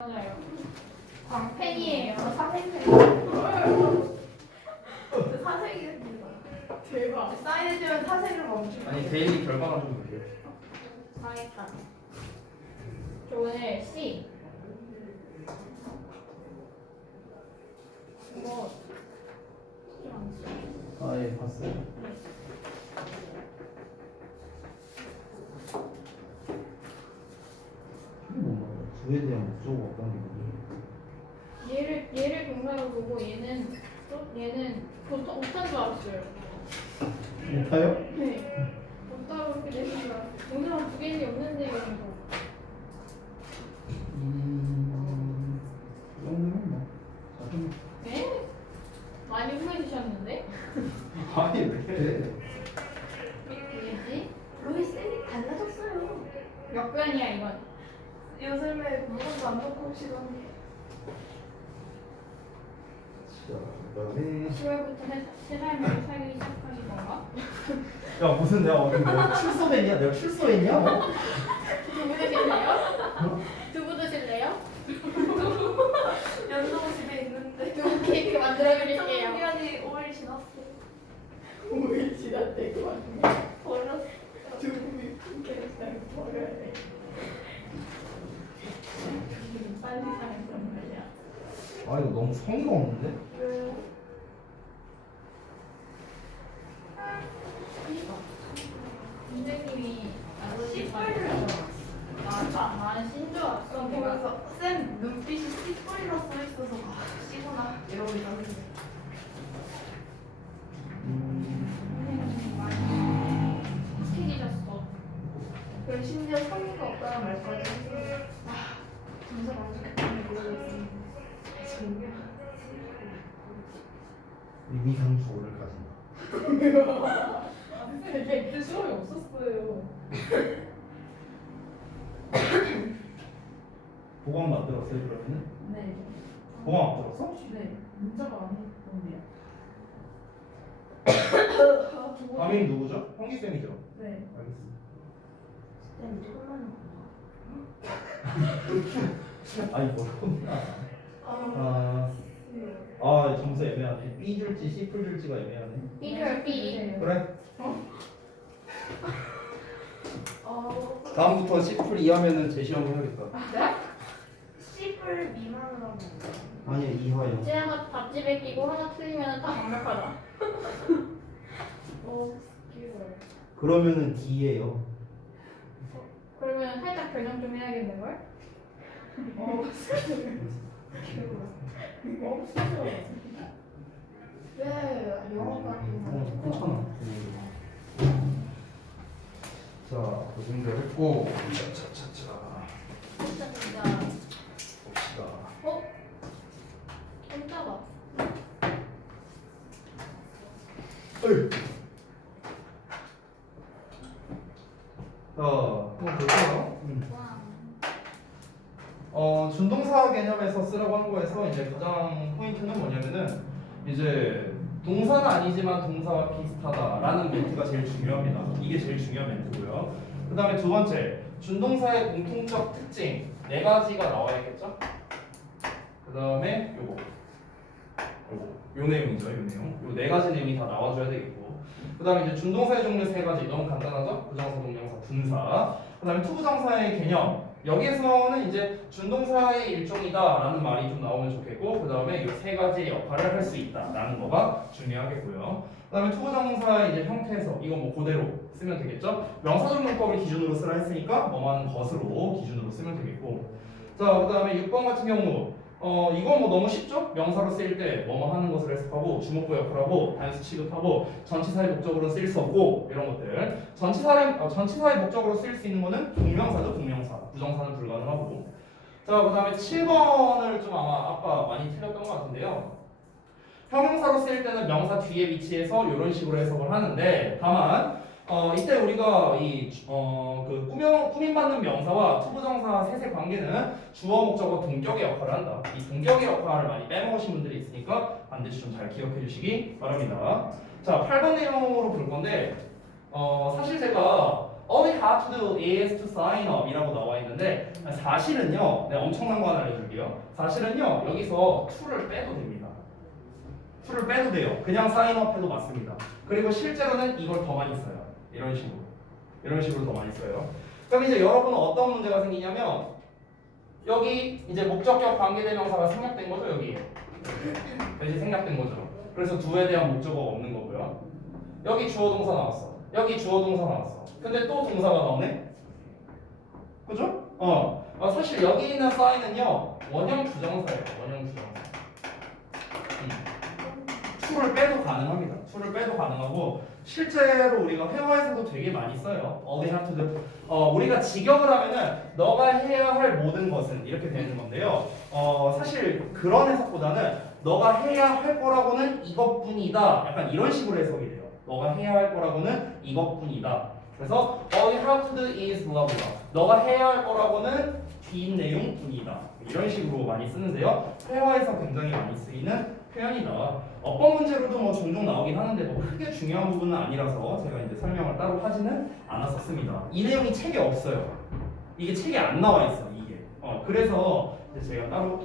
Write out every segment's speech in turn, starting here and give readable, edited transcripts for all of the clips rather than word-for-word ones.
맞아요. 광팬이에요. 사생팬. 사생이랬습니다. 대박. 사인해주면 사생을 멈추고. 아니 데일리 결과가 좀 볼게요. 망했다. 저 오늘 C. 이거 좀 아예 봤어요. 주에 대한 목적어가 어떤 게 뭐예요? 얘를 동사로 보고 얘는 못한 줄 알았어요. 못해요? 네. 못하고 그렇게 되는 줄 알았어요. 동사가 두 개밖에 없는데 이러면서. 그 정도면 뭐 자신. 네? 많이 후회주셨는데? 아니 왜 이래? 왜지? 로이 쌤이 달라졌어요. 역변이야 이건. 요즘에 물건도 안 놓고 오시던데. 자 그다음에 10월부터 새 삶을 살기 시작하신 건가? 야 무슨 내가 어디 뭐 출소했냐? 내가 출소했냐? 두부 드실래요? 두부 드실래요? 연동 집에 있는데. 두부 케이크 만들어 드릴게요. 성기한이 5일 지났어. 5일 지났대 그 와중에. 버렸어. 두부 케이크 버려야 돼. 빨리 사는 말이야. 아 이거 너무 성의가 없는데? 왜요? 선생님이 씨뿔을 맞아. 나는 신줄 알았어. 보면서 쌤 눈빛이 씨뿔이라 써있어서 씨구나 이러고 있었는데. 선생님이 많이 스킬이셨어. 그리고 심지어 성의가 없다는 말까지 해서 점점 안 좋겠다는 그러고 있었는데 정말 의미상초 오늘까지. 되게 그 수업이 없었어요. 보강 만들었어요 그러면은? 네. 보강 만들었어? 네. 문자가 안 했던데요. 담임 누구죠? 형기 쌤이죠. 네. 알겠습니다. 쌤 혼나는 아니 뭘 혼나? 거. 아 점수 애매하네. B 줄지 C 풀 줄지가 애매하네. 삐절 삐. 그래. 다음부터 C 풀 2하면은 재시험 해야겠다. 네? C뿔 미만으로 하면 아니야 이하요. 쟤가 답집에 끼고 하나 틀리면 딱 완벽하다. 스키월. 그러면은 D예요. 그러면 살짝 변형 좀 해야겠는걸? 스키월. 왜 영어가 괜찮아. 자, 그 정도 했고, 차차차 진짜 진짜. 봅시다. 어? 깜짝아. 어이. 자, 한번 볼까요? 와. 준동사 개념에서 쓰라고 하는 거에서 이제 가장 포인트는 뭐냐면은 이제 동사는 아니지만 동사와 비슷하다라는 멘트가 제일 중요합니다. 이게 제일 중요한 멘트고요. 그 다음에 두 번째, 준동사의 공통적 특징 네 가지가 나와야겠죠? 그 다음에 요 내용이죠, 요 내용. 요 네 가지 내용이 다 나와줘야 되겠고. 그 다음에 이제 준동사의 종류 세 가지 너무 간단하죠? 부정사, 동명사, 분사. 그 다음에 투부정사의 개념. 여기에서는 이제 준동사의 일종이다라는 말이 좀 나오면 좋겠고, 그 다음에 이 세 가지 역할을 할 수 있다라는 거가 중요하겠고요. 그 다음에 투부정사의 이제 형태에서 이거 뭐 그대로 쓰면 되겠죠? 명사적 문법을 기준으로 쓰라 했으니까 뭐만 것으로 기준으로 쓰면 되겠고. 자, 그 다음에 6번 같은 경우 이건 뭐 너무 쉽죠? 명사로 쓰일 때 뭐뭐 하는 것을 해석하고 주목부 역할하고 단수 취급하고 전치사의 목적으로 쓰일 수 없고 이런 것들. 전치사의 목적으로 쓰일 수 있는 거는 동명사죠, 동명사. 부정사는 불가능하고. 자, 그 다음에 7번을 좀 아마 아까 많이 틀렸던 것 같은데요. 형용사로 쓰일 때는 명사 뒤에 위치해서 이런 식으로 해석을 하는데, 다만 이때 우리가 그 꾸밈받는 명사와 투부정사 셋의 관계는 주어 목적어 동격의 역할을 한다. 이 동격의 역할을 많이 빼먹으신 분들이 있으니까 반드시 좀 잘 기억해 주시기 바랍니다. 자, 8번 내용으로 볼 건데 사실 제가 all we have to do is to sign up 이라고 나와 있는데 사실은요, 내가 엄청난 거 하나 알려줄게요. 사실은요, 여기서 to를 빼도 됩니다. to를 빼도 돼요. 그냥 sign up 해도 맞습니다. 그리고 실제로는 이걸 더 많이 써요. 이런 식으로 더 많이 써요. 그럼 이제 여러분은 어떤 문제가 생기냐면 여기 이제 목적격 관계대명사가 생략된 거죠, 여기. 이제 생략된 거죠. 그래서 do에 대한 목적어가 없는 거고요. 여기 주어 동사 나왔어. 여기 주어 동사 나왔어. 근데 또 동사가 나오네? 그죠? 사실 여기 있는 sign은요, 원형 부정사예요. 원형 부정사. to를 빼도 가능합니다. to를 빼도 가능하고 실제로 우리가 회화에서도 되게 많이 써요. all they have to do. 우리가 직역을 하면은 너가 해야 할 모든 것은 이렇게 되는 건데요. 사실 그런 해석보다는 너가 해야 할 거라고는 이것뿐이다. 약간 이런 식으로 해석이 돼요. 너가 해야 할 거라고는 이것뿐이다. 그래서 all you have to do is blah blah. 너가 해야 할 거라고는 뒷 내용뿐이다. 이런 식으로 많이 쓰는데요. 회화에서 굉장히 많이 쓰이는 표현이다. 어법 문제로도 뭐 종종 나오긴 하는데 뭐 크게 중요한 부분은 아니라서 제가 이제 설명을 따로 하지는 않았었습니다. 이 내용이 책에 없어요. 이게 책에 안 나와 있어 이게. 그래서 이제 제가 따로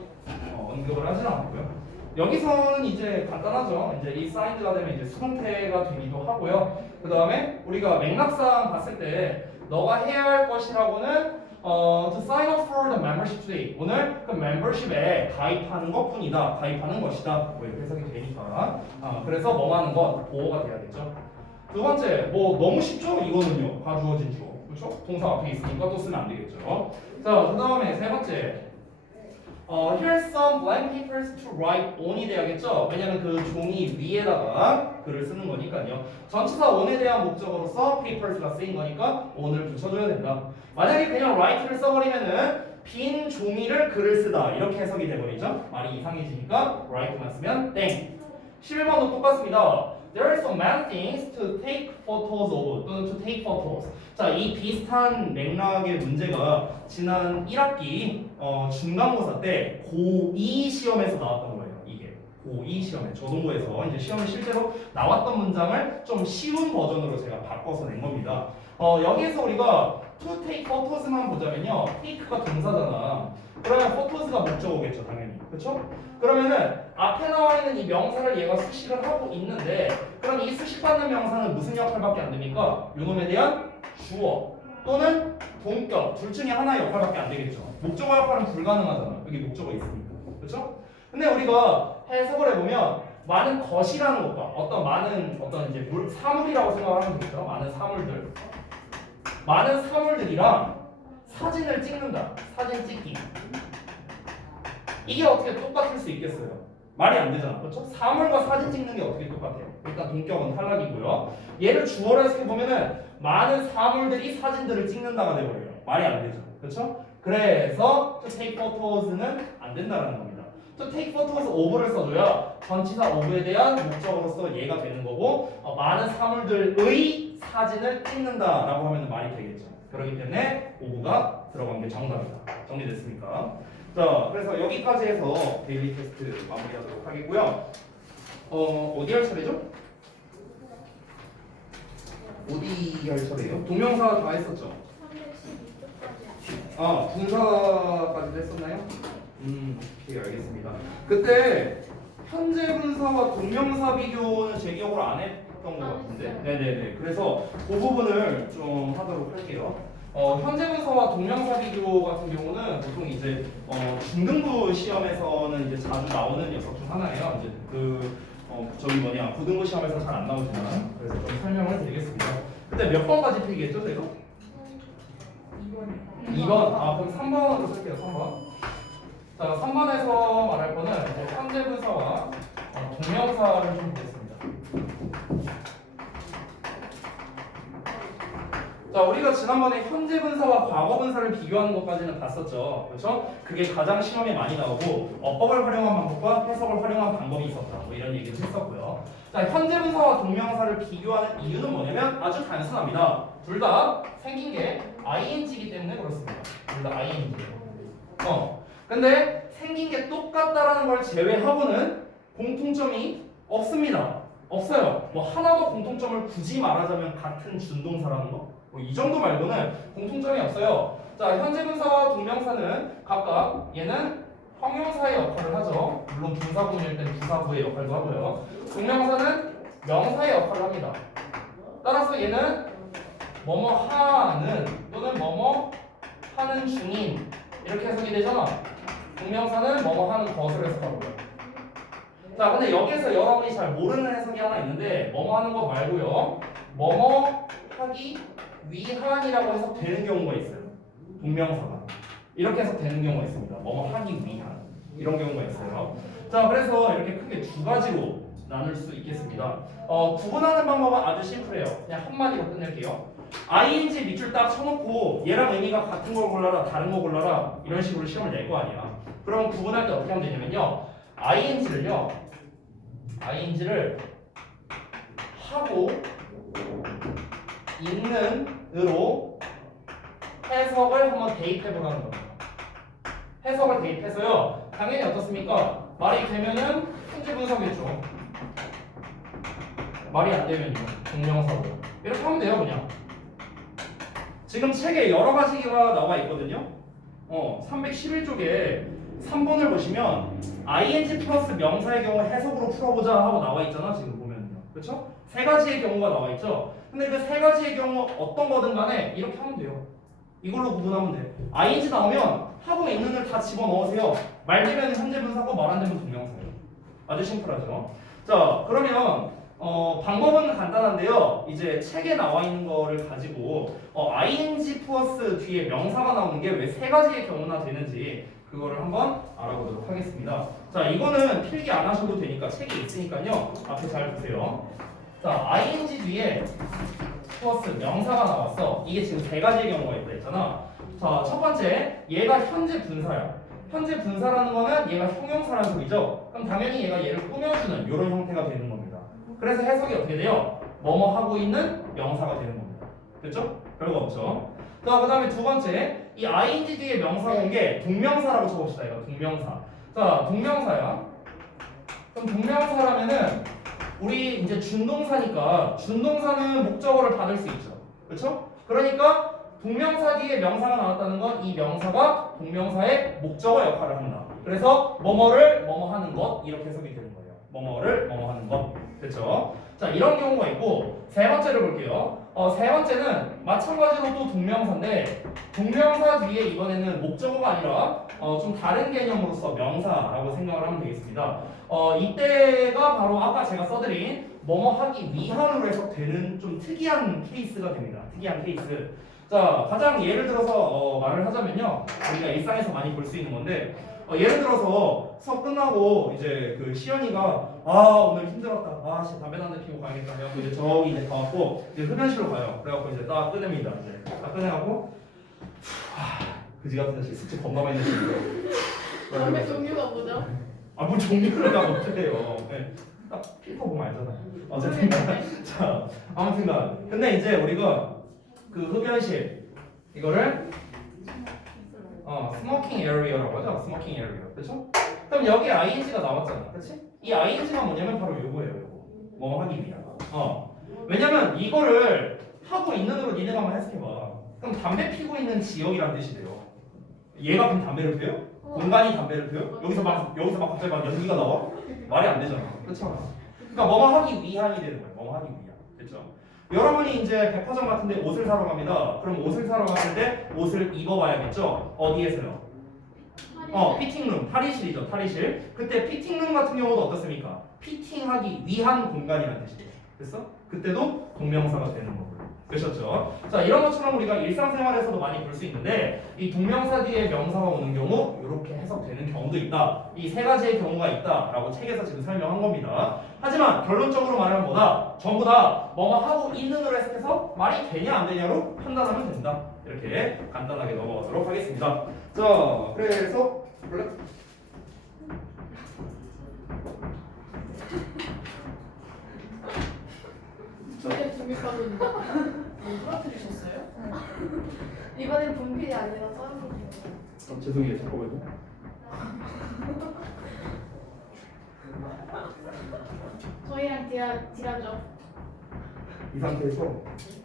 언급을 하진 않았고요. 여기서는 이제 간단하죠. 이제 이 사인드가 되면 이제 수동태가 되기도 하고요. 그 다음에 우리가 맥락상 봤을 때 너가 해야 할 것이라고는 to sign up for the membership today. 오늘 그 membership에 가입하는 것뿐이다. 가입하는 것이다. 뭐 이렇게 해석이 되니까. 그래서 뭐 하는 것 보호가 돼야겠죠. 두 번째, 뭐 너무 쉽죠? 이거는요. 다 주어진 주어. 그렇죠? 동사 앞에 있으니까 또 쓰면 안 되겠죠. 자, 그 다음에 세 번째. Here's some blank papers to write on이 돼야겠죠? 왜냐면 그 종이 위에다가 글을 쓰는 거니까요. 전치사 on에 대한 목적어로서 papers가 쓰인 거니까 on을 붙여줘야 된다. 만약에 그냥 write를 써버리면은 빈 종이를 글을 쓰다 이렇게 해석이 돼버리죠. 말이 이상해지니까 write만 쓰면 땡. 11번도 똑같습니다. There are so many things to take photos of 또는 to take photos. 자, 이 비슷한 맥락의 문제가 지난 1학기 중간고사 때 고2 시험에서 나왔던 거예요. 이게 고2 시험에 저동고에서 이제 시험에 실제로 나왔던 문장을 좀 쉬운 버전으로 제가 바꿔서 낸 겁니다. 여기에서 우리가 to take photos만 보자면요, take가 동사잖아. 그러면 photos가 목적어겠죠, 당연히. 그렇죠? 그러면은 앞에 나와 있는 이 명사를 얘가 수식을 하고 있는데, 그럼 이 수식받는 명사는 무슨 역할밖에 안 됩니까? 요놈에 대한 주어 또는 동격 둘 중에 하나의 역할밖에 안 되겠죠. 목적어 역할은 불가능하잖아. 여기 목적어 있으니까. 그렇죠? 근데 우리가 해석을 해보면 많은 것이라는 것과 어떤 이제 사물이라고 생각하면 되겠죠. 많은 사물들이랑 사진을 찍는다. 사진 찍기. 이게 어떻게 똑같을 수 있겠어요? 말이 안 되잖아. 그렇죠? 사물과 사진 찍는 게 어떻게 똑같아요? 일단 동격은 탈락이고요. 얘를 주어로 해석해 보면은 많은 사물들이 사진들을 찍는다가 돼버려요. 말이 안 되죠. 그렇죠? 그래서 to take photos는 안 된다라는 겁니다. to take photos of를 써줘야 전치사 of에 대한 목적어로서 얘가 되는 거고, 많은 사물들의 사진을 찍는다라고 하면 말이 되겠죠. 그렇기 때문에 of가 들어간 게 정답이다. 정리됐습니까? 자, 그래서 여기까지 해서 데일리 테스트 마무리하도록 하겠고요. 어디 할 차례죠? 어디 할 차례예요? 동명사 다 했었죠? 312쪽까지. 분사까지도 했었나요? 오케이, 알겠습니다. 그때 현재 분사와 동명사 비교는 제 기억으로 안 했던 것 같은데. 네네네. 그래서 그 부분을 좀 하도록 할게요. 현재 분사와 동명사 비교 같은 경우는 보통 이제 중등부 시험에서는 이제 자주 나오는 녀석 중 하나예요. 이제 고등부 시험에서 잘 안 나오지만, 그래서 좀 설명을 드리겠습니다. 그때 몇 번까지 필기했죠, 제가? 2번. 그럼 3번으로 쓸게요. 3번. 자, 3번에서 말할 거는 이제 현재 분사와 동명사를 좀 보겠습니다. 자, 우리가 지난번에 현재 분사와 과거 분사를 비교하는 것까지는 봤었죠. 그렇죠? 그게 가장 시험에 많이 나오고 어법을 활용한 방법과 해석을 활용한 방법이 있었다. 뭐 이런 얘기를 했었고요. 자, 현재 분사와 동명사를 비교하는 이유는 뭐냐면 아주 단순합니다. 둘 다 생긴 게 ing이기 때문에 그렇습니다. 둘 다 ing. 근데 생긴 게 똑같다라는 걸 제외하고는 공통점이 없습니다. 없어요. 뭐 하나 더 공통점을 굳이 말하자면 같은 준동사라는 거? 뭐 이 정도 말고는 공통점이 없어요. 자, 현재 분사와 동명사는 각각 얘는 형용사의 역할을 하죠. 물론 분사구문일 땐 부사구의 역할도 하고요. 동명사는 명사의 역할을 합니다. 따라서 얘는 뭐뭐 하는 또는 뭐뭐 하는 중인 이렇게 해석이 되잖아. 동명사는 뭐뭐 하는 것을 해석하고요. 자, 근데 여기에서 여러분이 잘 모르는 해석이 하나 있는데 뭐뭐 하는 거 말고요. 뭐뭐 하기 위한이라고 해석되는 경우가 있어요. 동명사가 이렇게 해석되는 경우가 있습니다. 뭐뭐 하기 위한 이런 경우가 있어요. 자, 그래서 이렇게 크게 두 가지로 나눌 수 있겠습니다. 구분하는 방법은 아주 심플해요. 그냥 한마디로 끝낼게요. ing 밑줄 딱 쳐놓고 얘랑 의미가 같은 걸 골라라 다른 거 골라라 이런 식으로 시험을 낼 거 아니야. 그럼 구분할 때 어떻게 하면 되냐면요. ing를 하고 있는으로 해석을 한번 대입해 보라는 겁니다. 해석을 대입해서요. 당연히 어떻습니까? 말이 되면은 현재 분사겠죠. 말이 안 되면요. 동명사고. 이렇게 하면 돼요, 그냥. 지금 책에 여러 가지가 나와 있거든요. 311쪽에 3번을 보시면 ing 플러스 명사의 경우 해석으로 풀어보자 하고 나와 있잖아. 지금 보면요. 그렇죠? 세 가지의 경우가 나와 있죠. 근데 그 세 가지의 경우 어떤 거든 간에 이렇게 하면 돼요. 이걸로 구분하면 돼. ing 나오면 하고 있는을 다 집어넣으세요. 말 되면 현재 분사고 말 안 되면 동명사예요. 아주 심플하죠. 자, 그러면 방법은 간단한데요. 이제 책에 나와 있는 거를 가지고 ing 플러스 뒤에 명사가 나오는 게 왜 세 가지의 경우나 되는지 그거를 한번 알아보도록 하겠습니다. 자, 이거는 필기 안 하셔도 되니까 책에 있으니까요. 앞에 잘 보세요. 자, ing 뒤에 플러스 명사가 나왔어. 이게 지금 세 가지의 경우가 있다 했잖아. 자, 첫 번째, 얘가 현재 분사야. 현재 분사라는 거는 얘가 형용사라는 소리죠. 그럼 당연히 얘가 얘를 꾸며주는 이런 형태가 되는 겁니다. 그래서 해석이 어떻게 돼요? 뭐뭐 하고 있는 명사가 되는 겁니다. 됐죠? 별거 없죠. 자, 그 다음에 두 번째, 이 ing 뒤에 명사가 온 게 동명사라고 쳐봅시다. 이거 동명사. 자, 동명사야. 그럼 동명사라면은 우리 이제 준동사니까 준동사는 목적어를 받을 수 있죠. 그렇죠? 그러니까 동명사 뒤에 명사가 나왔다는 건 이 명사가 동명사의 목적어 역할을 한다. 그래서 뭐뭐를 뭐뭐 하는 것 이렇게 해석이 되는 거예요. 뭐뭐를 뭐뭐 하는 것. 됐죠? 자, 이런 경우가 있고 세 번째를 볼게요. 세 번째는 마찬가지로 또 동명사인데 동명사 뒤에 이번에는 목적어가 아니라 좀 다른 개념으로서 명사라고 생각을 하면 되겠습니다. 이때가 바로 아까 제가 써드린 뭐뭐 하기 위한으로 해석되는 좀 특이한 케이스가 됩니다. 특이한 케이스. 자, 가장 예를 들어서 말을 하자면요. 우리가 일상에서 많이 볼 수 있는 건데 예를 들어서 수업 끝나고 이제 그 시연이가 오늘 힘들었다. 씨 담배 한 대 피우고 가야겠다. 해갖고 이제 저기 이제 가갖고 이제 흡연실로 가요. 그래갖고 이제 딱 꺼냅니다. 이제 딱 꺼내갖고 그지 같은 자식 숙제 겁나 많이 냈는데. 담배 종류가 뭐죠? 뭐 종류를 다 못해요. 네. 딱 필터 보면 알잖아요. 어쨌든 자, 아무튼간 근데 이제 우리가 그 흡연실 이거를 스모킹 에리어라고 하죠. 스모킹 에리어. 그렇죠? 그럼 여기 ing가 나왔잖아. 그렇지? 이 ing가 뭐냐면 바로 요거예요. 요거. 뭐 하기 위한. 왜냐면 이거를 하고 있는으로 니네가 한번 해석해봐. 그럼 담배 피고 있는 지역이란 뜻이 돼요. 얘가 그럼 담배를 피워요? 공간이 담배를 피워요? 여기서 막 갑자기 막 연기가 나와? 말이 안 되잖아. 그렇잖아. 그러니까 뭐뭐 하기 위한이 되는 거예요. 뭐뭐 하기 위한. 그렇죠? 여러분이 이제 백화점 같은데 옷을 사러 갑니다. 그럼 옷을 사러 갔을 때 옷을 입어봐야겠죠? 어디에서요? 피팅룸, 탈의실이죠. 탈의실. 그때 피팅룸 같은 경우도 어떻습니까? 피팅하기 위한 공간이라는 뜻이에요. 됐어? 그때도 동명사가 되는 거고요. 되셨죠? 자, 이런 것처럼 우리가 일상생활에서도 많이 볼 수 있는데 이 동명사 뒤에 명사가 오는 경우 이렇게 해석되는 경우도 있다. 이 세 가지의 경우가 있다라고 책에서 지금 설명한 겁니다. 하지만 결론적으로 말하면 뭐다? 전부 다 뭐뭐 하고 있는으로 해석해서 말이 되냐 안 되냐로 판단하면 된다. 이렇게 간단하게 넘어가도록 하겠습니다. 자, 그래서 원래 저게 준비과는 부러뜨리셨어요? 이번엔 분필이 아니라 다른 거. 죄송해요. 잠깐만요. 저희랑 딜하죠. 이 상태에서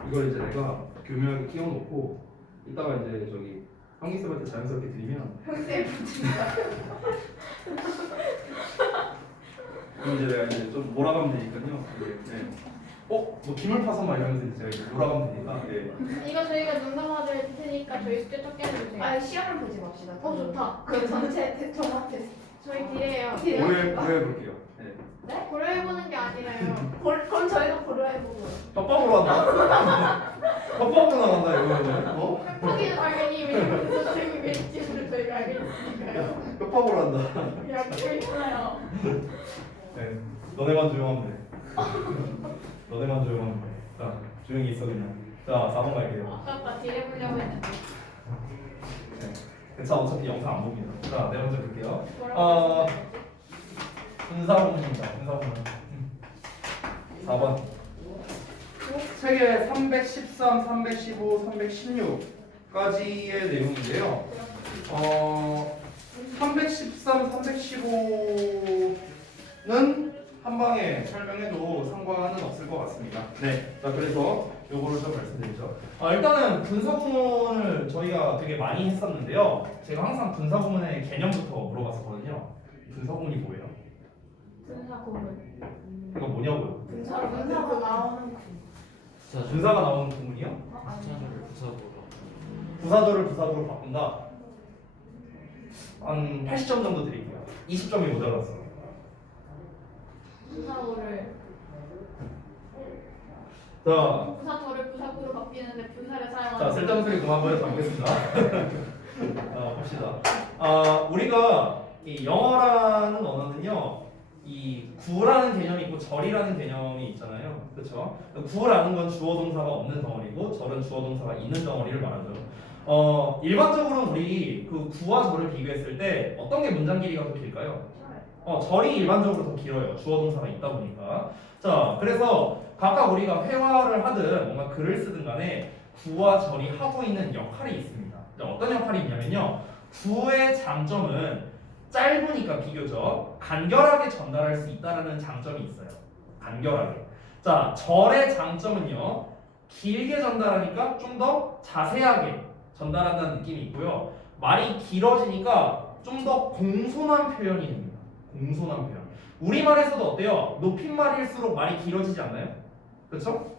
이걸 이제 내가 교묘하게 끼워놓고 이따가 이제 저기 형기쌤한테 자연스럽게 드리면 형쌤 그럼 이제 내가 이제 좀 몰아가면 되니까요. 네. 뭐 기물 파서 막 이러면서 이제 제가 이제 몰아가면 되니까. 네. 이거 저희가 눈감아드릴 테니까 저희 숙제 적게 해주세요. 아 시험을 보지 맙시다. 좋다. 그 전체 종합 테스트. 저희 딜해요. 고려해볼게요. 네. 네? 고려해보는 게 아니라요. 그럼 저희도 고려해보고요. 협박으로 한다. 협박으로 나간다 이거는. 어? 팩폭이 당연히 왜냐면 선생님이 일지를 저희가 알겠으니까요. 협박으로 한다. 약고 있어요. 네. 너네만 조용하면 돼. 너네만 조용하면 돼. 자, 조용히 있어 그냥. 자, 4번 갈게요. 아까 딜해보려고 했는데. 네. 괜찮아, 어차피 영상 안 봅니다. 자, 네 번째 볼게요. 뭐라고 분사구문입니다. 분사구문. 4번. 책의 313, 315, 316까지의 내용인데요. 313, 315는 한 방에 설명해도 상관은 없을 것 같습니다. 네. 자, 그래서 요거를 좀 말씀드리죠. 일단은 분사구문을 저희가 되게 많이 했었는데요. 제가 항상 분사구문의 개념부터 물어봤었거든요. 분사구문이 뭐예요? 분사 고문. 이거 뭐냐고요? 분사로 나오는 분사가 나오는 구문이요? 부사절을 부사보로 부사절을 부사구로 바꾼다. 한 80점 정도 드릴게요. 20점이 모자랐어. 분사고를 자, 부사절을 부사구로 바뀌는데 분사를 자 사용하는. 쓸데없는 소리 그만 보여서 보겠습니다. 봅시다. 우리가 이 영어라는 언어는요, 이 구라는 개념이 있고 절이라는 개념이 있잖아요. 그렇죠? 구라는 건 주어 동사가 없는 덩어리고 절은 주어 동사가 있는 덩어리를 말하죠. 일반적으로 우리 그 구와 절을 비교했을 때 어떤 게 문장 길이가 더 길까요? 절이 일반적으로 더 길어요. 주어 동사가 있다 보니까. 자, 그래서 각각 우리가 회화를 하든 뭔가 글을 쓰든 간에 구와 절이 하고 있는 역할이 있습니다. 어떤 역할이 있냐면요. 구의 장점은 짧으니까 비교적 간결하게 전달할 수 있다는 장점이 있어요. 간결하게. 자, 절의 장점은요. 길게 전달하니까 좀 더 자세하게 전달한다는 느낌이 있고요. 말이 길어지니까 좀 더 공손한 표현이 됩니다. 공손한 표현. 우리말에서도 어때요? 높임말일수록 말이 길어지지 않나요? 그렇죠?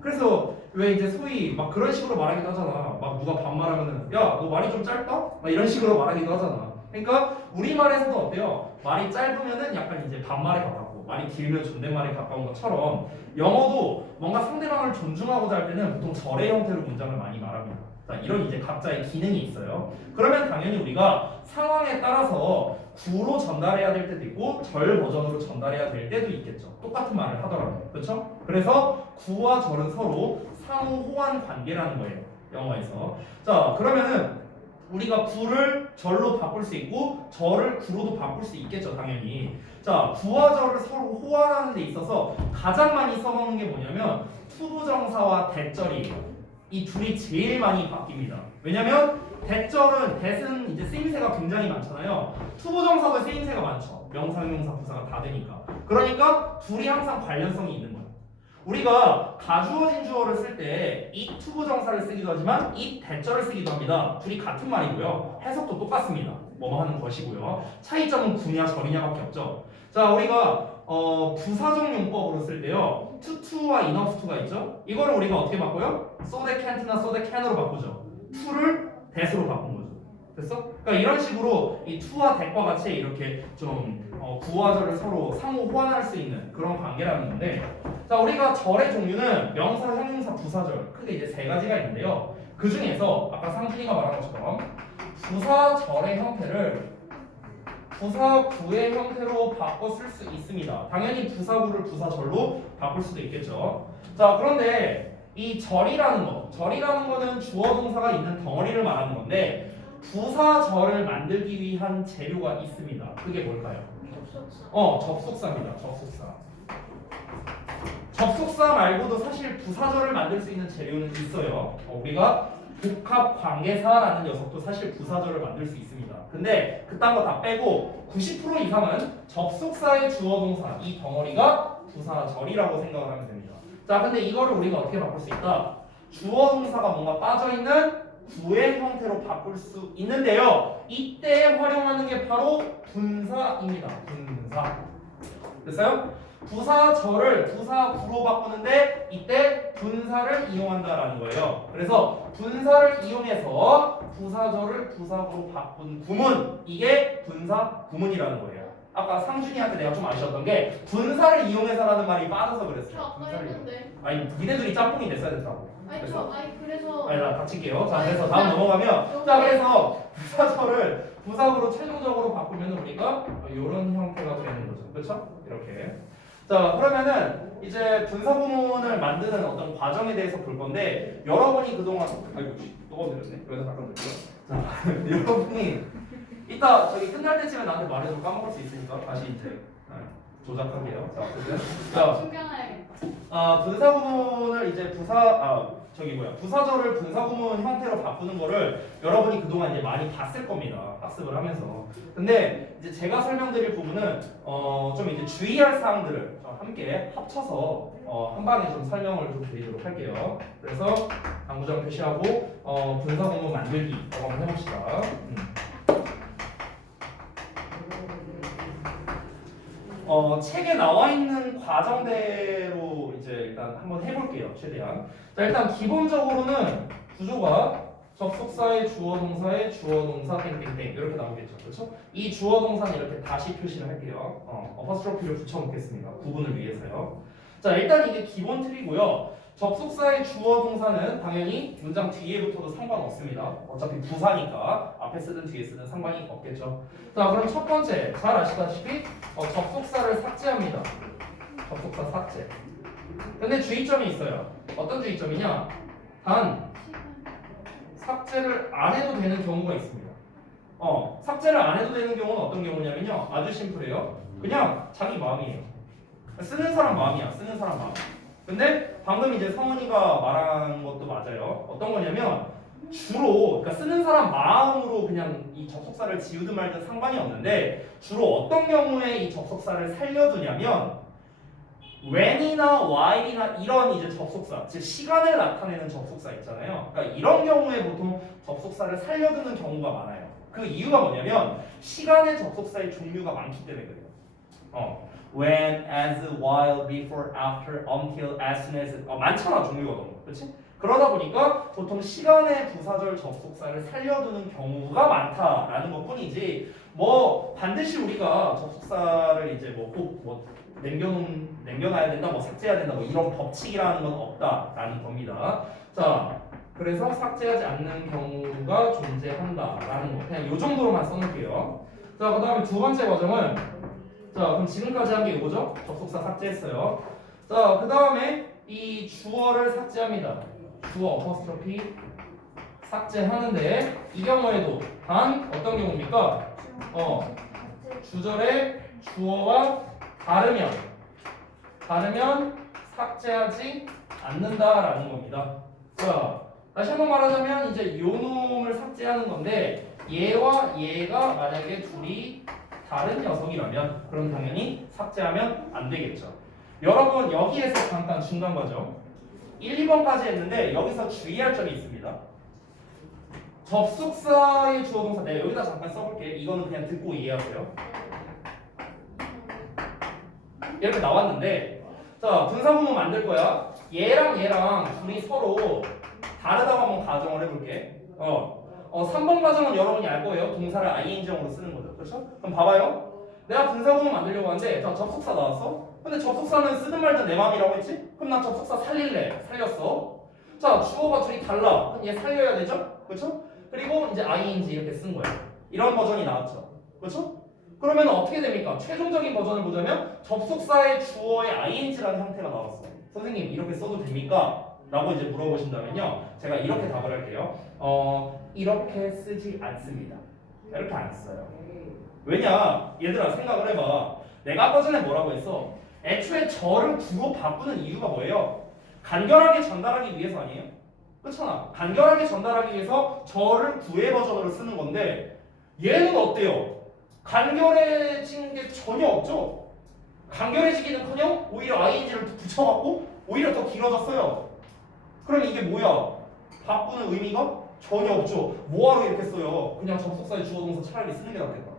그래서 왜 이제 소위 막 그런 식으로 말하기도 하잖아. 막 누가 반말하면은 야, 너 말이 좀 짧다? 막 이런 식으로 말하기도 하잖아. 그러니까 우리말에서도 어때요? 말이 짧으면은 약간 이제 반말에 가깝고 말이 길면 존댓말에 가까운 것처럼 영어도 뭔가 상대방을 존중하고자 할 때는 보통 절의 형태로 문장을 많이 말합니다. 자, 이런 이제 각자의 기능이 있어요. 그러면 당연히 우리가 상황에 따라서 구로 전달해야 될 때도 있고 절 버전으로 전달해야 될 때도 있겠죠. 똑같은 말을 하더라도. 그렇죠? 그래서 구와 절은 서로 상호 호환 관계라는 거예요. 영어에서. 자, 그러면은 우리가 구를 절로 바꿀 수 있고 절을 구로도 바꿀 수 있겠죠, 당연히. 자, 구와 절을 서로 호환하는 데 있어서 가장 많이 써먹는 게 뭐냐면 투부정사와 대절이에요. 이 둘이 제일 많이 바뀝니다. 왜냐면 대절은 대는 이제 쓰임새가 굉장히 많잖아요. 투부정사도 쓰임새가 많죠. 명사형용사 부사가 다 되니까. 그러니까 둘이 항상 관련성이 있는 거예요. 우리가 가주어진 주어를 쓸 때 이 투부정사를 쓰기도 하지만 이 대절을 쓰기도 합니다. 둘이 같은 말이고요. 해석도 똑같습니다. 뭐뭐 하는 것이고요. 차이점은 구냐 절이냐밖에 없죠. 자, 우리가 부사적 용법으로 쓸 때요. 투와 enough to가 있죠. 이거를 우리가 어떻게 바꿔요? so they can't나 so they can으로 바꾸죠. to를 that으로 바꾼 거죠. 됐어? 그러니까 이런 식으로 이 to와 that과 같이 이렇게 좀 구와 절을 서로 상호 호환할 수 있는 그런 관계라는 건데, 자, 우리가 절의 종류는 명사, 형용사, 부사절 크게 이제 세 가지가 있는데요. 그 중에서 아까 상준이가 말한 것처럼 부사절의 형태를 부사구의 형태로 바꿔 쓸 수 있습니다. 당연히 부사구를 부사절로 바꿀 수도 있겠죠. 자, 그런데 이 절이라는 거는 주어 동사가 있는 덩어리를 말하는 건데 부사절을 만들기 위한 재료가 있습니다. 그게 뭘까요? 접속사입니다. 접속사 말고도 사실 부사절을 만들 수 있는 재료는 있어요. 우리가 복합 관계사라는 녀석도 사실 부사절을 만들 수 있습니다. 근데 그딴 거 다 빼고 90% 이상은 접속사의 주어 동사 이 덩어리가 부사절이라고 생각을 하면 됩니다. 자, 근데 이거를 우리가 어떻게 바꿀 수 있다? 주어 동사가 뭔가 빠져있는 구의 형태로 바꿀 수 있는데요. 이때 활용하는 게 바로 분사입니다. 분사. 됐어요? 부사절을 부사구로 바꾸는데 이때 분사를 이용한다라는 거예요. 그래서 분사를 이용해서 부사절을 부사구로 바꾼 구문, 이게 분사 구문이라는 거예요. 아까 상준이한테 내가 좀 아쉬웠던 게 분사를 이용해서라는 말이 빠져서 저 그랬어요. 아까 분사를 이용. 했는데. 아니 니네들이 짬뽕이 됐어야 됐다고. 아니 저 그래서 아니 나 닥칠게요. 자, 아니, 그래서 다음 그냥 넘어가면 너무 자, 그래서 부사절을 부사구로 최종적으로 바꾸면 우리가 이런 형태가 되는 거죠. 그렇죠? 이렇게. 자, 그러면은 이제 분사 구문을 만드는 어떤 과정에 대해서 볼 건데 여러분이 그동안 아이고 또 건드렸네. 여기서 잠깐 드릴게요. 자, 여러분이 이따 저기 끝날 때쯤에 나한테 말해도 까먹을 수 있으니까 다시 이제 조작할게요. 자, 어쨌든 자, 충격하야겠다. 분사 구문을 이제 부사절을 분사 구문 형태로 바꾸는 거를 여러분이 그동안 이제 많이 봤을 겁니다. 학습을 하면서. 근데 이제 제가 설명드릴 부분은 좀 이제 주의할 사항들을 좀 함께 합쳐서 한 방에 좀 설명을 좀 드리도록 할게요. 그래서 당구장 표시하고 분사 구문 만들기 한번 해봅시다. 책에 나와 있는 과정대로 이제 일단 한번 해볼게요. 최대한. 자, 일단 기본적으로는 구조가 접속사의 주어 동사의 주어 동사 땡땡땡 이렇게 나오겠죠. 그렇죠? 이 주어 동사는 이렇게 다시 표시를 할게요. 어퍼스트로피를 붙여놓겠습니다. 구분을 위해서요. 자, 일단 이게 기본 틀이고요. 접속사의 주어 동사는 당연히 문장 뒤에 붙어도 상관없습니다. 어차피 부사니까 앞에 쓰든 뒤에 쓰든 상관이 없겠죠. 자, 그럼 첫 번째 잘 아시다시피 접속사를 삭제합니다. 접속사 삭제. 근데 주의점이 있어요. 어떤 주의점이냐? 단 삭제를 안 해도 되는 경우가 있습니다. 삭제를 안 해도 되는 경우는 어떤 경우냐면요. 아주 심플해요. 그냥 자기 마음이에요. 쓰는 사람 마음이야. 쓰는 사람 마음. 근데 방금 이제 성은이가 말한 것도 맞아요. 어떤 거냐면 주로 그러니까 쓰는 사람 마음으로 그냥 이 접속사를 지우든 말든 상관이 없는데 주로 어떤 경우에 이 접속사를 살려두냐면 when이나 while이나 이런 이제 접속사, 즉 시간을 나타내는 접속사 있잖아요. 그러니까 이런 경우에 보통 접속사를 살려두는 경우가 많아요. 그 이유가 뭐냐면 시간의 접속사의 종류가 많기 때문에 그래요. when, as, while, before, after, until, as soon as 많잖아 종류가 너무. 그렇지? 그러다 보니까 보통 시간의 부사절 접속사를 살려두는 경우가 많다라는 것뿐이지 뭐 반드시 우리가 접속사를 이제 뭐 꼭 남겨놔야 된다, 뭐 삭제해야 된다, 뭐 이런 법칙이라는 건 없다라는 겁니다. 자, 그래서 삭제하지 않는 경우가 존재한다라는 거 그냥 이 정도로만 써놓을게요. 자, 그다음에 두 번째 과정은 자, 그럼 지금까지 한 게 이거죠? 접속사 삭제했어요. 자, 그 다음에 이 주어를 삭제합니다. 주어 어퍼스트로피 삭제하는데 이 경우에도 단 어떤 경우입니까? 주절의 주어와 다르면 삭제하지 않는다라는 겁니다. 자, 다시 한번 말하자면 이제 요 놈을 삭제하는 건데 얘와 얘가 만약에 둘이 다른 녀석이라면 그럼 당연히 삭제하면 안 되겠죠. 여러분 여기에서 잠깐 중간 과정 1, 2번까지 했는데 여기서 주의할 점이 있습니다. 접속사의 주어 동사 내가 여기다 잠깐 써볼게. 이거는 그냥 듣고 이해하세요. 이렇게 나왔는데 자, 분사구문 만들 거야. 얘랑 둘이 서로 다르다고 한번 가정을 해볼게. 3번 가정은 여러분이 알 거예요. 동사를 ing형으로 쓰는 거죠. 그렇죠? 그럼 봐봐요. 내가 분사구문 만들려고 하는데 자, 접속사 나왔어. 근데 접속사는 쓰든 말든 내 마음이라고 했지? 그럼 나 접속사 살릴래. 살렸어. 자, 주어가 둘이 달라. 그럼 얘 살려야 되죠? 그렇죠? 그리고 이제 ing 이렇게 쓴 거예요. 이런 버전이 나왔죠. 그렇죠? 그러면 어떻게 됩니까? 최종적인 버전을 보자면 접속사의 주어의 ing라는 형태가 나왔어. 선생님 이렇게 써도 됩니까? 라고 이제 물어보신다면요. 제가 이렇게 답을 할게요. 이렇게 쓰지 않습니다. 이렇게 안 써요. 왜냐? 얘들아 생각을 해봐. 내가 아까 전에 뭐라고 했어? 애초에 저를 구로 바꾸는 이유가 뭐예요? 간결하게 전달하기 위해서 아니에요? 그렇잖아. 간결하게 전달하기 위해서 저를 구의 버전으로 쓰는 건데 얘는 어때요? 간결해진 게 전혀 없죠? 간결해지기는커녕 오히려 ing를 붙여갖고 오히려 더 길어졌어요. 그럼 이게 뭐야? 바꾸는 의미가 전혀 없죠. 뭐하러 이렇게 써요? 그냥 접속사의 주어 동사 차라리 쓰는 게 낫겠다.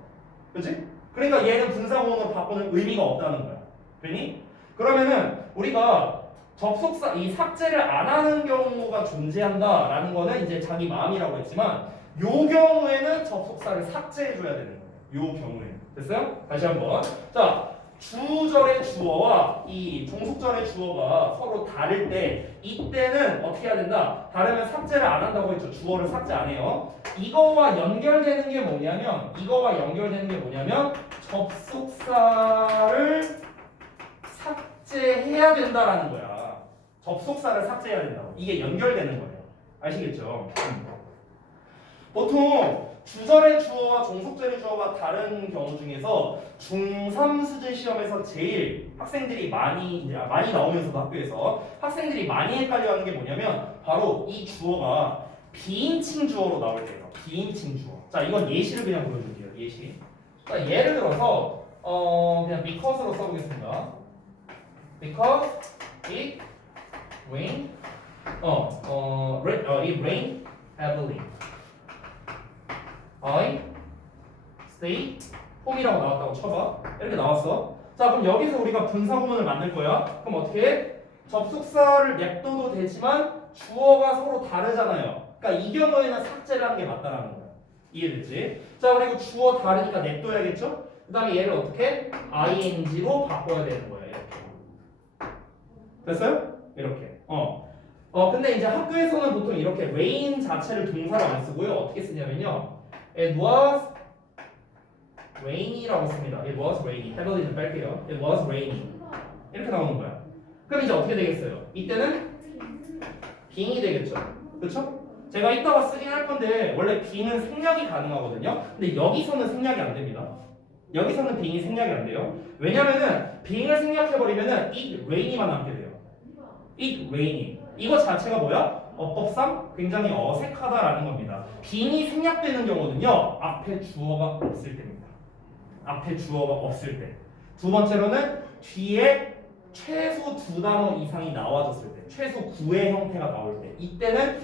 그렇지? 그러니까 얘는 분사구문으로 바꾸는 의미가 없다는 거야. 그니? 그러면은 우리가 접속사 이 삭제를 안 하는 경우가 존재한다라는 거는 이제 자기 마음이라고 했지만 요 경우에는 접속사를 삭제해 줘야 되는 거예요. 요 경우에. 됐어요? 다시 한번. 자, 주절의 주어와 이 종속절의 주어가 서로 다를 때 이때는 어떻게 해야 된다? 다르면 삭제를 안 한다고 했죠. 주어를 삭제 안 해요. 이거와 연결되는 게 뭐냐면 접속사를 삭제해야 된다라는 거야. 접속사를 삭제해야 된다고. 이게 연결되는 거예요. 아시겠죠? 보통 주절의 주어와 종속절의 주어가 다른 경우 중에서 중3 수준 시험에서 제일 학생들이 많이 나오면서도 학교에서 학생들이 많이 헷갈려하는 게 뭐냐면 바로 이 주어가 비인칭 주어로 나올 때예요. 비인칭 주어. 자, 이건 예시를 그냥 보여줄게요. 예시. 자, 예를 들어서 그냥 because로 써보겠습니다. Because it rained. It rained heavily. I stay home이라고 나왔다고 쳐봐. 이렇게 나왔어. 자, 그럼 여기서 우리가 분사구문을 만들 거야. 그럼 어떻게 해? 접속사를 냅둬도 되지만 주어가 서로 다르잖아요. 그러니까 이 경우에는 삭제를 하는 게 맞다라는 거야. 이해됐지? 자, 그리고 주어 다르니까 냅둬야겠죠? 그 다음에 얘를 어떻게? ing로 바꿔야 되는 거야. 이렇게. 됐어요? 이렇게. 근데 이제 학교에서는 보통 이렇게 rain 자체를 동사로 안 쓰고요. 어떻게 쓰냐면요. It was rainy 라고 씁니다. It was rainy. heavy는 뺄게요. It was rainy. 이렇게 나오는 거야. 그럼 이제 어떻게 되겠어요? 이때는 being이 되겠죠. 그렇죠? 제가 이따가 쓰긴 할 건데 원래 being은 생략이 가능하거든요. 근데 여기서는 생략이 안 됩니다. 여기서는 being이 생략이 안 돼요. 왜냐면은 being을 생략해버리면은 it rain이만 남게 돼요. it rainy. 이거 자체가 뭐야? 어법상 굉장히 어색하다라는 겁니다. being이 생략되는 경우는요. 앞에 주어가 없을 때입니다. 앞에 주어가 없을 때. 두 번째로는 뒤에 최소 2단어 이상이 나와줬을 때. 최소 9의 형태가 나올 때. 이때는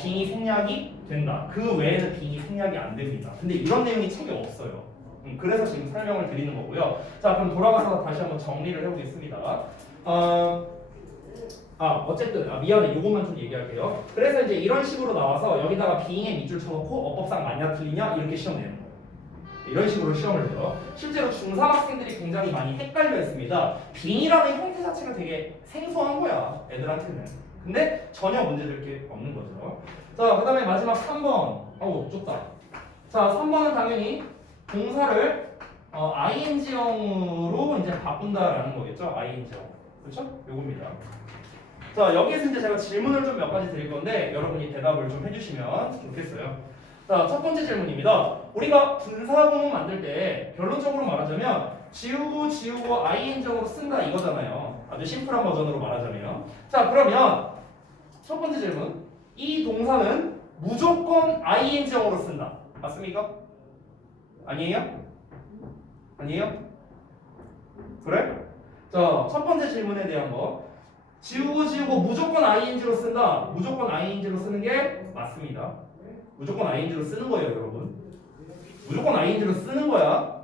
being이 생략이 된다. 그 외에는 being이 생략이 안 됩니다. 근데 이런 내용이 책에 없어요. 그래서 지금 설명을 드리는 거고요. 자, 그럼 돌아가서 다시 한번 정리를 해보겠습니다. 어쨌든 미안해, 요것만 좀 얘기할게요. 그래서 이제 이런 식으로 나와서 여기다가 being의 밑줄 쳐놓고 어법상 맞냐 틀리냐 이렇게 시험 내는 거예요. 이런 식으로 시험을 해요. 실제로 중3 학생들이 굉장히 많이 헷갈려 했습니다. being이라는 형태 자체가 되게 생소한 거야, 애들한테는. 근데 전혀 문제될 게 없는 거죠. 자, 그 다음에 마지막 3번. 어우, 좁다. 자, 3번은 당연히 동사를 ing형으로 이제 바꾼다라는 거겠죠. ing형. 그렇죠? 요겁니다. 자, 여기에서 이제 제가 질문을 좀 몇 가지 드릴 건데 여러분이 대답을 좀 해주시면 좋겠어요. 자, 첫 번째 질문입니다. 우리가 분사구문 만들 때 결론적으로 말하자면 지우고 ing형으로 쓴다 이거잖아요. 아주 심플한 버전으로 말하자면. 자, 그러면 첫 번째 질문. 이 동사는 무조건 ing형으로 쓴다. 맞습니까? 아니에요? 아니에요? 그래? 자, 첫 번째 질문에 대한 거. 지우고 무조건 ing로 쓴다. 무조건 ing로 쓰는 게 맞습니다. 무조건 ing로 쓰는 거예요, 여러분. 무조건 ing로 쓰는 거야.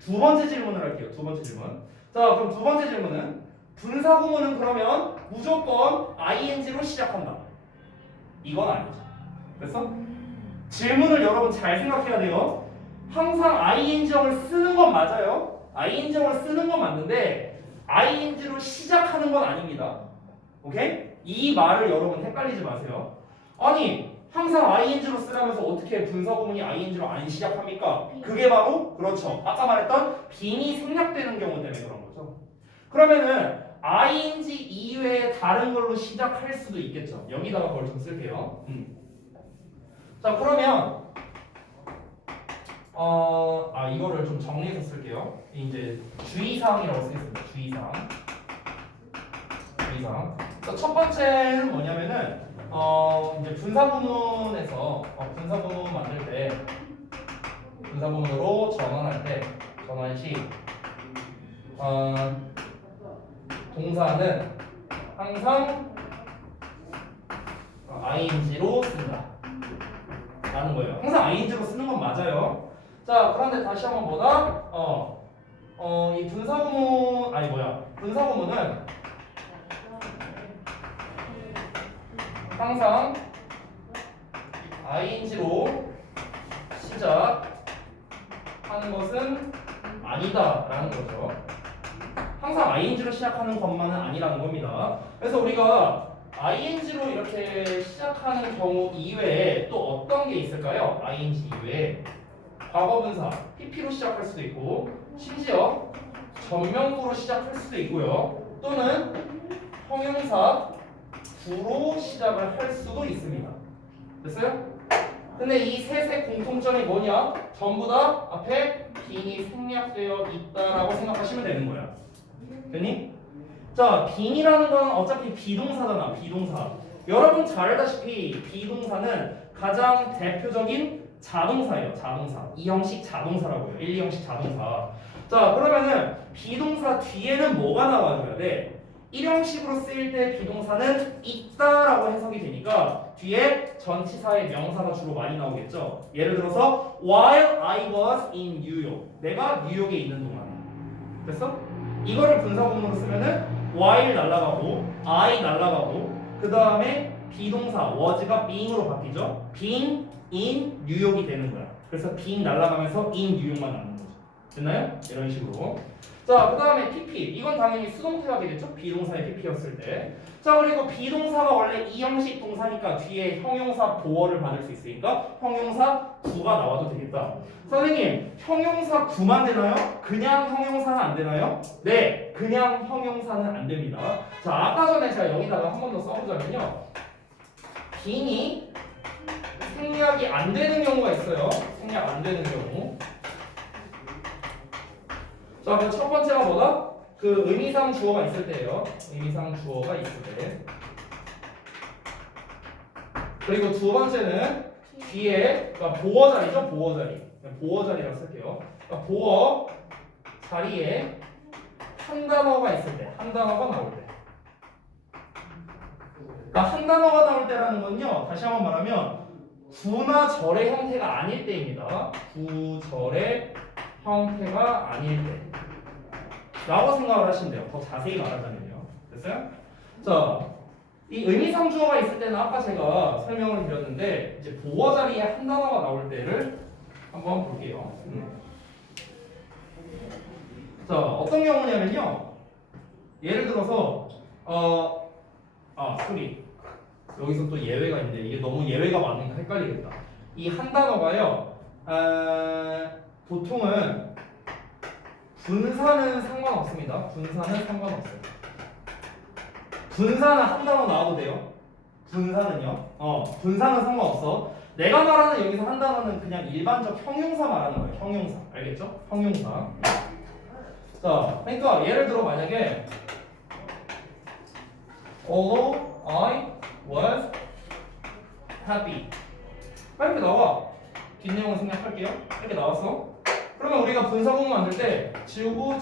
두 번째 질문을 할게요. 두 번째 질문. 자, 그럼 두 번째 질문은 분사구문은 그러면 무조건 ing로 시작한다. 이건 아니죠. 됐어? 질문을 여러분 잘 생각해야 돼요. 항상 ing형을 쓰는 건 맞아요. ing형을 쓰는 건 맞는데 ing로 시작하는 건 아닙니다. 오케이? 이 말을 여러분 헷갈리지 마세요. 아니, 항상 ing로 쓰라면서 어떻게 분사구문이 ing로 안 시작합니까? 그게 바로 그렇죠. 아까 말했던 being이 생략되는 경우 때문에 그런 거죠. 그러면은 ing 이외에 다른 걸로 시작할 수도 있겠죠. 여기다가 그걸 좀 쓸게요. 자, 그러면 이거를 좀 정리해서 쓸게요. 이제 주의사항이라고 쓰겠습니다. 주의사항. 자, 첫 번째는 뭐냐면은 이제 분사구문에서 분사구문 만들 때 분사구문으로 전환할 때 전환 시 동사는 항상 ing로 쓴다 라는 거예요. 항상 ing로 쓰는 건 맞아요. 자, 그런데 다시 한번 보다 이 분사구문 분사구문은 항상 ing로 시작하는 것은 아니다라는 거죠. 항상 ing로 시작하는 것만은 아니라는 겁니다. 그래서 우리가 ing로 이렇게 시작하는 경우 이외에 또 어떤 게 있을까요? ing 이외에 과거분사 pp로 시작할 수도 있고 심지어 전면구로 시작할 수도 있고요. 또는 형용사 구로 시작을 할 수도 있습니다. 됐어요? 근데 이 셋의 공통점이 뭐냐? 전부 다 앞에 빙이 생략되어 있다라고 생각하시면 되는 거야. 됐니? 자, 빙이라는 건 어차피 비동사잖아. 비동사. 여러분 잘 알다시피 비동사는 가장 대표적인 자동사예요. 자동사. 2형식 자동사라고 해요. 1, 2형식 자동사. 자, 그러면은 비동사 뒤에는 뭐가 나와줘야 돼? 1형식으로 쓰일 때 비동사는 있다라고 해석이 되니까 뒤에 전치사의 명사가 주로 많이 나오겠죠. 예를 들어서 while I was in New York. 내가 뉴욕에 있는 동안. 됐어? 이거를 분사구문으로 쓰면은 while 날라가고 I 날라가고 그 다음에 비동사 was가 being으로 바뀌죠. being in 뉴욕이 되는 거야. 그래서 being 날라가면서 in 뉴욕만 남는 거죠. 됐나요? 이런 식으로. 자, 그 다음에 PP. 이건 당연히 수동태가 되겠죠? 비동사의 PP였을 때. 자, 그리고 비동사가 원래 2형식 동사니까 뒤에 형용사 보어를 받을 수 있으니까 형용사 구가 나와도 되겠다. 선생님, 형용사 구만 되나요? 그냥 형용사는 안 되나요? 네, 그냥 형용사는 안 됩니다. 자, 아까 전에 제가 여기다가 한 번 더 써보자면요. 빙이 생략이 안 되는 경우가 있어요. 생략 안 되는 경우. 자, 그 첫 번째가 뭐다? 그 의미상 주어가 있을 때예요. 의미상 주어가 있을 때. 그리고 두 번째는 뒤에 그러니까 보어 자리죠. 보어 자리. 보어 자리라고 쓸게요. 그러니까 보어 자리에 한 단어가 있을 때, 한 단어가 나올 때. 그러니까 한 단어가 나올 때라는 건요. 다시 한번 말하면 구나 절의 형태가 아닐 때입니다. 구절의 형태가 아닐 때 라고 생각을 하시면 돼요. 더 자세히 말하자면요. 됐어요? 자, 이 의미상 주어가 있을 때는 아까 제가 설명을 드렸는데 이제 보어 자리에 한 단어가 나올 때를 한번 볼게요. 자, 어떤 경우냐면요. 예를 들어서 소리. 여기서 또 예외가 있는데 이게 너무 예외가 많으니까 헷갈리겠다. 이 한 단어가요. 보통은 분사는 상관없습니다. 분사는 상관없어요. 분사는 한 단어 나와도 돼요. 분사는요. 분사는 상관없어. 내가 말하는 여기서 한 단어는 그냥 일반적 형용사 말하는 거예요. 형용사. 알겠죠? 형용사. 자, 그러니까 예를 들어 만약에 although I was happy 이렇게 나와. 뒷내용은 생략할게요. 이렇게 나왔어. 그러면 우리가 분사구문 만들 때 지우고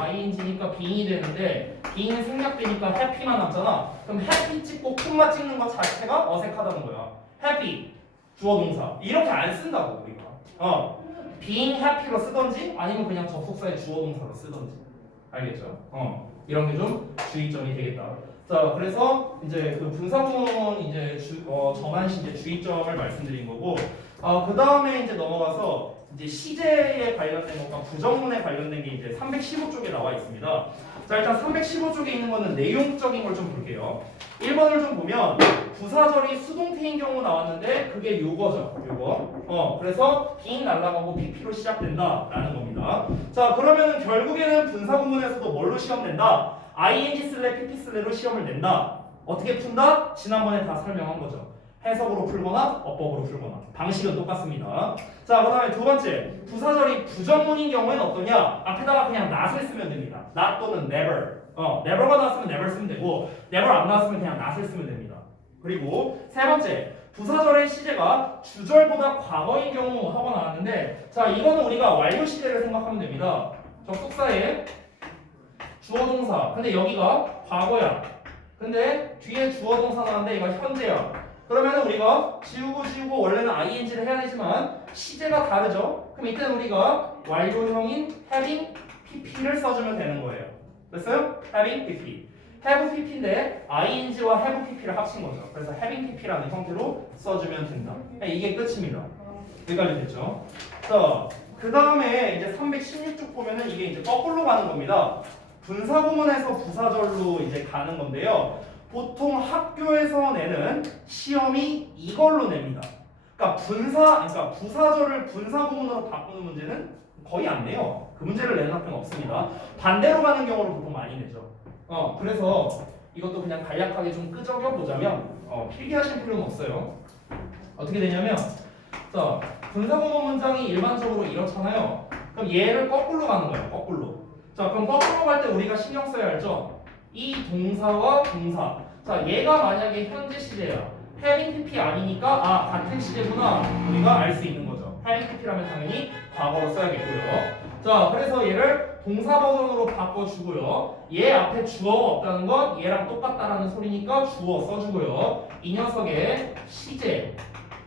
ing니까 being이 되는데 being은 생략되니까 happy만 남잖아. 그럼 happy 찍고 콤마 찍는 것 자체가 어색하다는 거야. happy 주어 동사 이렇게 안 쓴다고 우리가. being happy로 쓰던지 아니면 그냥 접속사의 주어 동사로 쓰던지. 알겠죠? 이런 게 좀 주의점이 되겠다. 자, 그래서 이제 그 분사구문 이제 정한시 이제 주의점을 말씀드린 거고, 그 다음에 이제 넘어가서 이제 시제에 관련된 것과 부정문에 관련된 게 이제 315쪽에 나와 있습니다. 자, 일단 315쪽에 있는 거는 내용적인 걸 좀 볼게요. 1번을 좀 보면 부사절이 수동태인 경우 나왔는데 그게 요거죠. 요거. 그래서 being 날라가고 pp로 시작된다라는 겁니다. 자, 그러면은 결국에는 분사구문에서도 뭘로 시험 낸다? ing/pp/로 시험을 낸다. 어떻게 푼다? 지난번에 다 설명한 거죠. 해석으로 풀거나 어법으로 풀거나 방식은 똑같습니다. 자, 그 다음에 두 번째 부사절이 부정문인 경우에는 어떠냐? 앞에다가 그냥 not을 쓰면 됩니다. not 또는 never. never가 나왔으면 never 쓰면 되고 never 안 나왔으면 그냥 not을 쓰면 됩니다. 그리고 세 번째 부사절의 시제가 주절보다 과거인 경우 하고 나왔는데, 자, 이거는 우리가 완료 시제를 생각하면 됩니다. 접속사에 주어 동사. 근데 여기가 과거야. 근데 뒤에 주어 동사 나왔는데 이거 현재야. 그러면 우리가 지우고 원래는 ing를 해야 되지만 시제가 다르죠. 그럼 이때는 우리가 완료형인 having pp를 써주면 되는 거예요. 됐어요? having pp. have pp인데 ing와 have pp를 합친 거죠. 그래서 having pp라는 형태로 써주면 된다. 이게 끝입니다. 여기까지 됐죠? 자, 그 다음에 이제 316쪽 보면은 이게 이제 거꾸로 가는 겁니다. 분사구문에서 부사절로 이제 가는 건데요. 보통 학교에서 내는 시험이 이걸로 냅니다. 그러니까 부사절을 분사구문으로 바꾸는 문제는 거의 안 내요. 그 문제를 내는 학교는 없습니다. 반대로 가는 경우를 보통 많이 내죠. 그래서 이것도 그냥 간략하게 좀 끄적여 보자면 필기하실 필요는 없어요. 어떻게 되냐면 자, 분사구문 문장이 일반적으로 이렇잖아요. 그럼 얘를 거꾸로 가는 거예요. 거꾸로. 자, 그럼 거꾸로 갈 때 우리가 신경 써야 할 점. 이 동사와 동사. 자, 얘가 만약에 현재 시제야. having pp 아니니까 같은 시제구나. 우리가 알 수 있는 거죠. having pp라면 당연히 과거로 써야겠고요. 자, 그래서 얘를 동사 버전으로 바꿔주고요. 얘 앞에 주어가 없다는 건 얘랑 똑같다라는 소리니까 주어 써주고요. 이 녀석의 시제,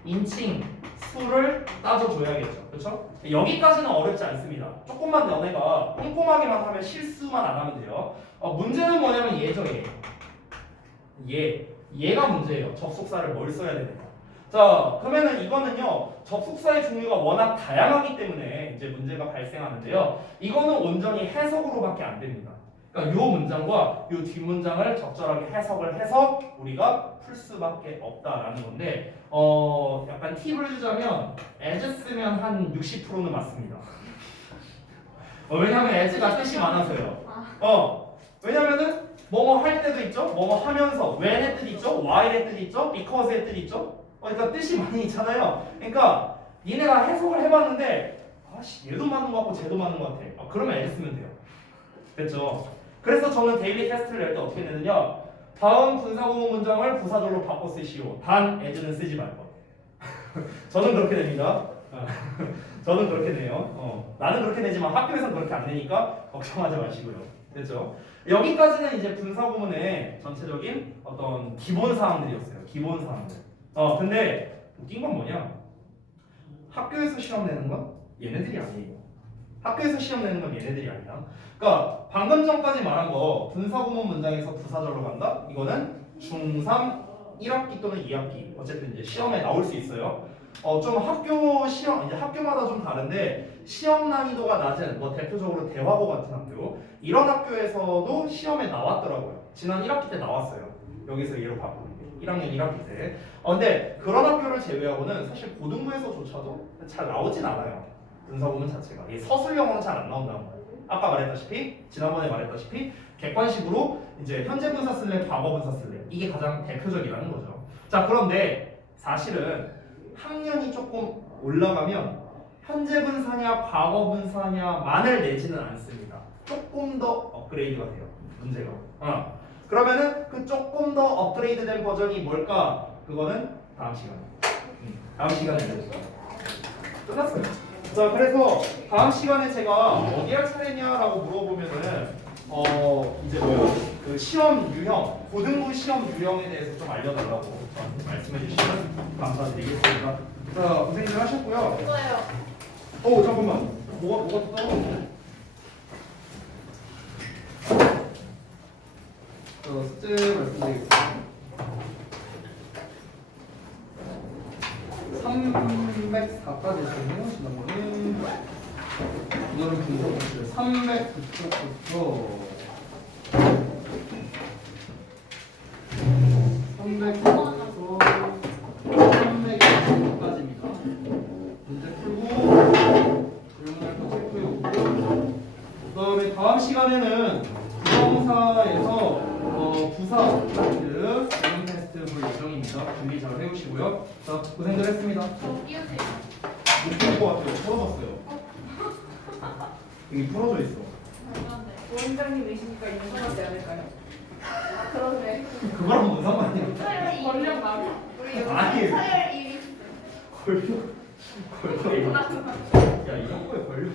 인칭, 수를 따져줘야겠죠. 그렇죠? 여기까지는 어렵지 않습니다. 조금만 너네가 꼼꼼하게만 하면 실수만 안 하면 돼요. 문제는 뭐냐면 얘죠. 얘가 문제예요. 접속사를 뭘 써야 되는가. 자, 그러면은 이거는요. 접속사의 종류가 워낙 다양하기 때문에 이제 문제가 발생하는데요. 이거는 온전히 해석으로밖에 안 됩니다. 그러니까 요 문장과 요 뒷문장을 적절하게 해석을 해서 우리가 풀 수밖에 없다라는 건데 약간 팁을 주자면 as 쓰면 한 60%는 맞습니다. 왜냐면 as가 뜻이 많아서요. 왜냐면은 뭐뭐 할 때도 있죠. 뭐뭐 하면서 when의 뜻 있죠. while의 뜻 있죠. because의 뜻 있죠. 그러니까 뜻이 많이 있잖아요. 그러니까 니네가 해석을 해봤는데 얘도 맞는 것 같고 쟤도 맞는 것 같아. 그러면 as 쓰면 돼요. 됐죠? 그래서 저는 데일리 테스트를 낼 때 어떻게 내느냐. 다음 분사구문 문장을 부사절로 바꿔 쓰시오. 단 as는 쓰지 말고. 저는 그렇게 냅니다. 저는 그렇게 내요. 나는 그렇게 내지만 학교에서는 그렇게 안 내니까 걱정하지 마시고요. 됐죠? 여기까지는 이제 분사구문의 전체적인 어떤 기본 사항들이었어요. 기본 사항들. 근데 웃긴 건 뭐냐? 학교에서 시험 내는 건 얘네들이 아니에요. 학교에서 시험 내는 건 얘네들이 아니야. 그러니까 방금 전까지 말한 거 분사구문 문장에서 부사절로 간다? 이거는 중3 1학기 또는 2학기 어쨌든 이제 시험에 나올 수 있어요. 좀 학교 시험 이제 학교마다 좀 다른데 시험 난이도가 낮은 뭐 대표적으로 대화고 같은 학교 이런 학교에서도 시험에 나왔더라고요. 지난 1학기 때 나왔어요. 여기서 예로 바꾸는 게 1학년 1학기 때. 근데 그런 학교를 제외하고는 사실 고등부에서조차도 잘 나오진 않아요. 분사구문 자체가 이 서술 영어는 잘 안 나온다는 거예요. 아까 말했다시피 지난번에 말했다시피 객관식으로 이제 현재 분사 쓸래 과거 분사 쓸래 이게 가장 대표적이라는 거죠. 자, 그런데 사실은 학년이 조금 올라가면 현재 분사냐 과거 분사냐만을 내지는 않습니다. 조금 더 업그레이드가 돼요. 문제가. 그러면은 그 조금 더 업그레이드된 버전이 뭘까? 그거는 다음 시간에. 다음 시간에 알려줄게요. 끝났어요. 자, 그래서 다음 시간에 제가 어디 할 차례냐라고 물어보면은 이제 그 시험 유형, 고등부 시험 유형에 대해서 좀 알려달라고 말씀해 주시면 감사드리겠습니다. 자, 고생들 하셨고요. 이거요. 잠깐만. 뭐가 또 떨어졌네. 숙제 말씀드리겠습니다. 304까지 있었네요. 지난번에 오늘은 분석 309쪽부터 309부터 309까지입니다. 문제 풀고 질문할 거 체크해오고 그 다음에 다음 시간에는 부정사에서 부사 테스트, 이런 테스트 볼 예정입니다. 준비 잘 해오시고요. 자, 고생들 했습니다. 저 끼우세요. 못 풀릴 것 같아요. 풀어봤어요. 여기 풀어져 있어. 안 돼. 원장님이시니까 인정하지 않을까요? 그러네. 그거랑 뭔 상관이야? 권력 나고. 우리 여기 아니. 서열 2위. 걸려. 야, 이런 거에 걸려.